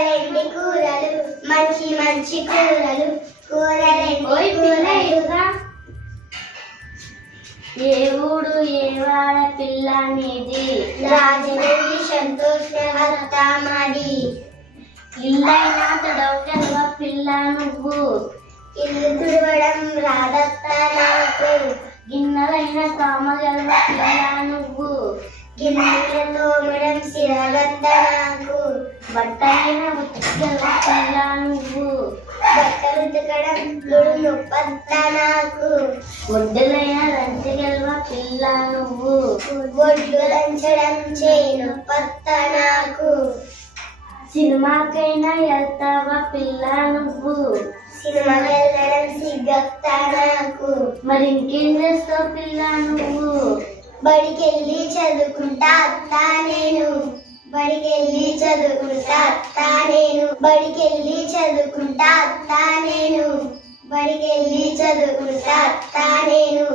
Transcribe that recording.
కూరలేండి కూరలు మంచి మంచి కూరలు కూరలేండి ఏ ఊడు ఏ వాడ పిల్ల నీది? రాజమండ్రి సంతోష హస్త మాది. ఇల్లైనా తొడవగలవ పిల్ల నువ్వు. ఇల్లు తుడవడం రాదత్త నాకు. గిన్నెలైన తామగలవ పిల్ల నువ్వు. గిన్నెలు తోమడం సిరగత్త నాకు. బట్టలైన ఉతకగలవ నువ్వు బట్టలు ఉతకడం ఇప్పుడు నాకు. ఒడ్డులైన లంచగలవ పిల్ల నువ్వు. బొడ్లు లంచడం చేయను పత్త నాకు. సినిమాకైనా వెళ్తావా పిల్ల నువ్వు? సినిమా వెళ్ళడం సిగ్గత్త నాకు. మరి ఇంకేం చేస్తావు పిల్ల నువ్వు? బడికెళ్ళి చదువుకుంటా అత్త నేను. చదువుకుంటా నేను బడికెళ్ళి చదువుకుంటా అత్త నేను బడికెళ్ళి చదువుకుంటా అత్త నేను